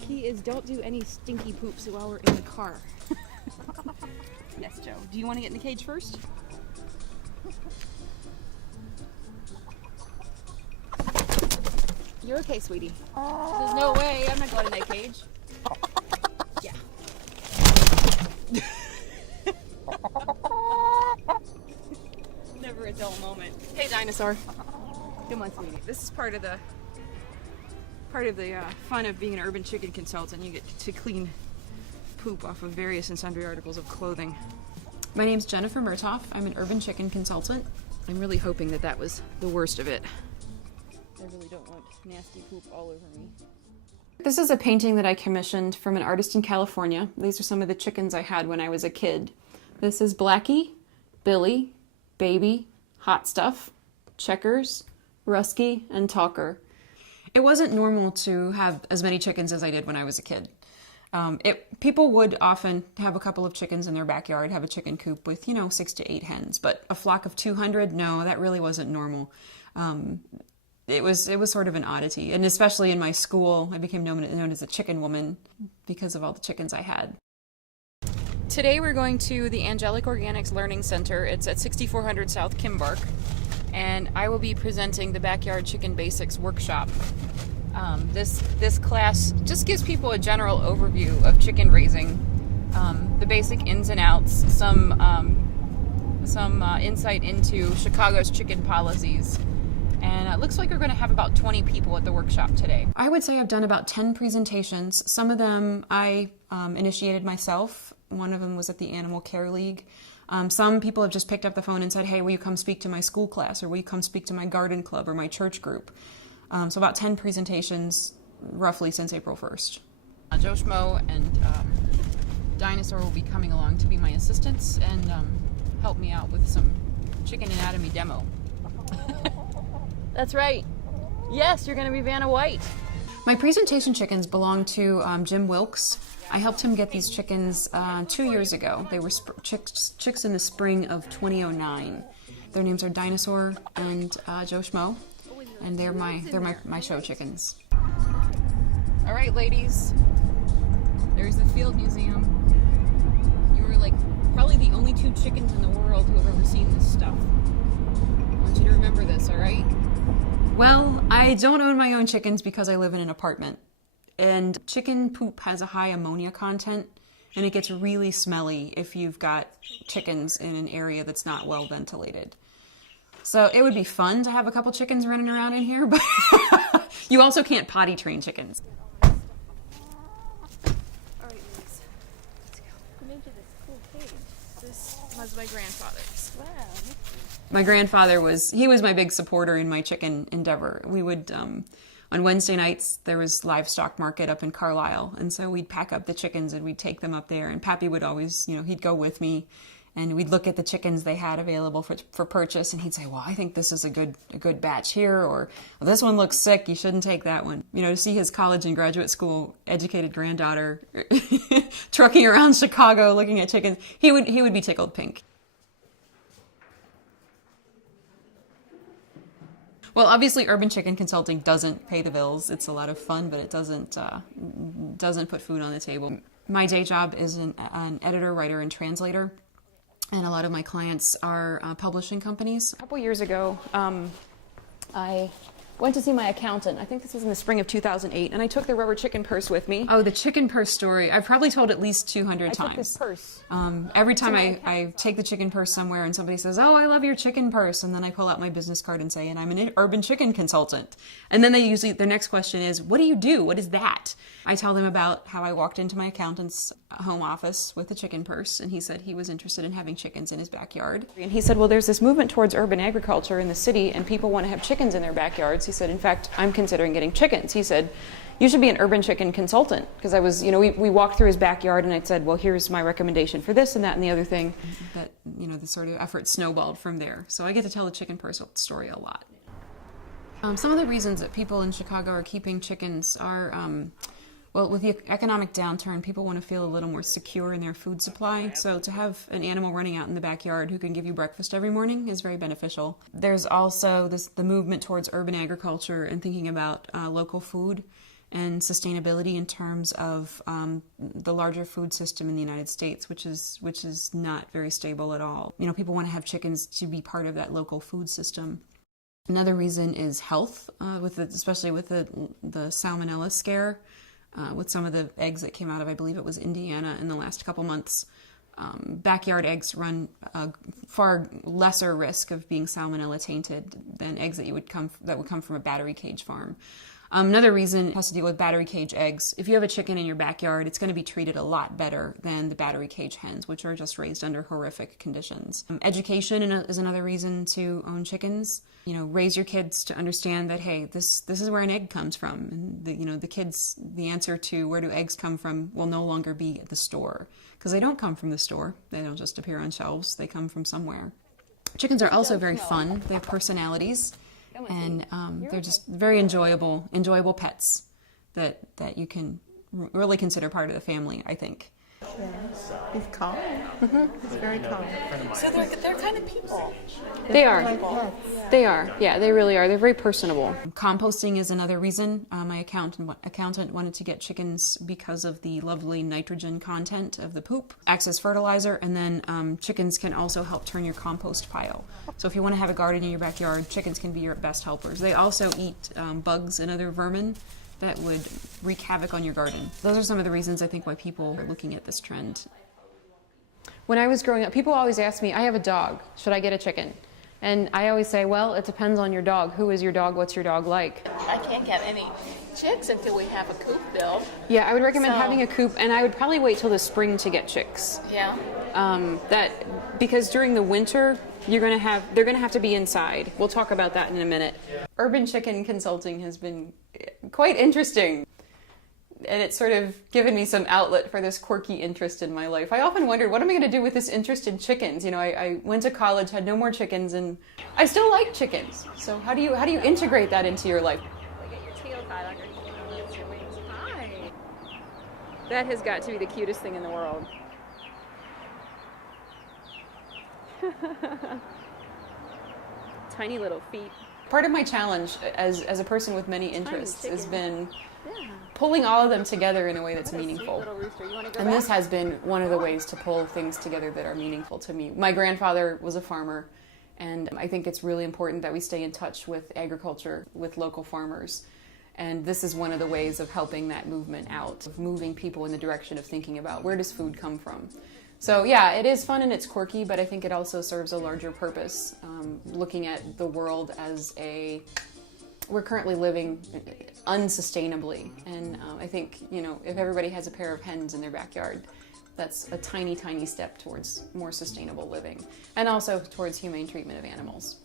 key is don't do any stinky poops while we're in the car. Yes, Joe. Do you want to get in the cage first? You're okay, sweetie. There's no way I'm not going in that cage. Yeah. Never a dull moment. Hey, dinosaur. Come on, sweetie. This is part of the fun of being an urban chicken consultant. You get to clean poop off of various and sundry articles of clothing. My name's Jennifer Murtoff. I'm an urban chicken consultant. I'm really hoping that that was the worst of it. I really don't want nasty poop all over me. This is a painting that I commissioned from an artist in California. These are some of the chickens I had when I was a kid. This is Blackie, Billy, Baby, Hot Stuff, Checkers, Rusky, and Talker. It wasn't normal to have as many chickens as I did when I was a kid. People would often have a couple of chickens in their backyard, have a chicken coop with, 6 to 8 hens, but a flock of 200, no, that really wasn't normal. It was sort of an oddity, and especially in my school, I became known as a chicken woman because of all the chickens I had. Today we're going to the Angelic Organics Learning Center. It's at 6400 South Kimbark, and I will be presenting the Backyard Chicken Basics workshop. This class just gives people a general overview of chicken raising, the basic ins and outs, some insight into Chicago's chicken policies. And it looks like we're going to have about 20 people at the workshop today. I would say I've done about 10 presentations. Some of them I initiated myself. One of them was at the Animal Care League. Some people have just picked up the phone and said, hey, will you come speak to my school class, or will you come speak to my garden club or my church group? So about 10 presentations roughly since April 1st. Joe Schmo and Dinosaur will be coming along to be my assistants and help me out with some chicken anatomy demo. That's right. Yes, you're going to be Vanna White. My presentation chickens belong to Jim Wilkes. I helped him get these chickens 2 years ago. They were chicks in the spring of 2009. Their names are Dinosaur and Joe Schmo, and they're my show chickens. All right, ladies. There's the Field Museum. You were like probably the only 2 chickens in the world who have ever seen this stuff. I want you to remember this, all right? Well, I don't own my own chickens because I live in an apartment. And chicken poop has a high ammonia content, and it gets really smelly if you've got chickens in an area that's not well ventilated. So it would be fun to have a couple chickens running around in here, but you also can't potty train chickens. All right, Liz. Let's go. Come into this cool cage. This was my grandfather's. Wow. My grandfather was my big supporter in my chicken endeavor. We would, on Wednesday nights, there was livestock market up in Carlisle, and so we'd pack up the chickens and we'd take them up there, and Pappy would always, he'd go with me, and we'd look at the chickens they had available for purchase, and he'd say, well, I think this is a good batch here, or well, this one looks sick, you shouldn't take that one. To see his college and graduate school educated granddaughter trucking around Chicago looking at chickens, he would be tickled pink. Well, obviously, urban chicken consulting doesn't pay the bills. It's a lot of fun, but it doesn't put food on the table. My day job is an editor, writer, and translator, and a lot of my clients are publishing companies. A couple years ago, I went to see my accountant. I think this was in the spring of 2008, and I took the rubber chicken purse with me. Oh, the chicken purse story. I've probably told at least 200 times. I took this purse. Every time I take the chicken purse somewhere and somebody says, oh, I love your chicken purse, and then I pull out my business card and say, and I'm an urban chicken consultant. And then their next question is, what do you do? What is that? I tell them about how I walked into my accountant's home office with a chicken purse, and he said he was interested in having chickens in his backyard. And he said, well, there's this movement towards urban agriculture in the city, and people want to have chickens in their backyards. He said, in fact, I'm considering getting chickens. He said, you should be an urban chicken consultant. Because I was, we walked through his backyard, and I said, well, here's my recommendation for this and that and the other thing. But, the sort of effort snowballed from there. So I get to tell the chicken purse story a lot. Some of the reasons that people in Chicago are keeping chickens are, well, with the economic downturn, people want to feel a little more secure in their food supply. So to have an animal running out in the backyard who can give you breakfast every morning is very beneficial. There's also the movement towards urban agriculture and thinking about local food. and sustainability in terms of the larger food system in the United States, which is not very stable at all. You know, people want to have chickens to be part of that local food system. Another reason is health, especially with the salmonella scare, with some of the eggs that came out of, I believe it was Indiana in the last couple months. Backyard eggs run a far lesser risk of being salmonella tainted than eggs that would come from a battery cage farm. Another reason has to deal with battery cage eggs. If you have a chicken in your backyard, it's going to be treated a lot better than the battery cage hens, which are just raised under horrific conditions. Education is another reason to own chickens. You know, raise your kids to understand that, hey, this is where an egg comes from. And the answer to where do eggs come from will no longer be at the store, because they don't come from the store. They don't just appear on shelves. They come from somewhere. Chickens are also very fun. They have personalities. And they're just very enjoyable pets that you can really consider part of the family, I think. Yes. He's calm. He's very calm. So they're kind of people. They are. Yes. They are. Yeah, they really are. They're very personable. Composting is another reason. My accountant wanted to get chickens because of the lovely nitrogen content of the poop. Acts as fertilizer, and then chickens can also help turn your compost pile. So if you want to have a garden in your backyard, chickens can be your best helpers. They also eat bugs and other vermin that would wreak havoc on your garden. Those are some of the reasons I think why people are looking at this trend. When I was growing up, people always ask me, I have a dog, should I get a chicken? And I always say, well, it depends on your dog. Who is your dog? What's your dog like? I can't get any chicks until we have a coop built. Yeah, I would recommend So- having a coop, and I would probably wait till the spring to get chicks. Yeah. Because during the winter, they're gonna have to be inside. We'll talk about that in a minute. Urban Chicken Consulting has been quite interesting, and it's sort of given me some outlet for this quirky interest in my life. I often wondered, what am I going to do with this interest in chickens? You know, I went to college, had no more chickens, and I still like chickens. So how do you integrate that into your life? Get your tail caught underneath your wings. Hi. That has got to be the cutest thing in the world. Tiny little feet. Part of my challenge as a person with many interests has been pulling all of them together in a way that's meaningful. Little rooster. You want to go And back? this has been one of the ways to pull things together that are meaningful to me. My grandfather was a farmer, and I think it's really important that we stay in touch with agriculture, with local farmers. And this is one of the ways of helping that movement out, of moving people in the direction of thinking about where does food come from. So yeah, it is fun and it's quirky, but I think it also serves a larger purpose, looking at the world as we're currently living unsustainably. And I think, if everybody has a pair of hens in their backyard, that's a tiny, tiny step towards more sustainable living, and also towards humane treatment of animals.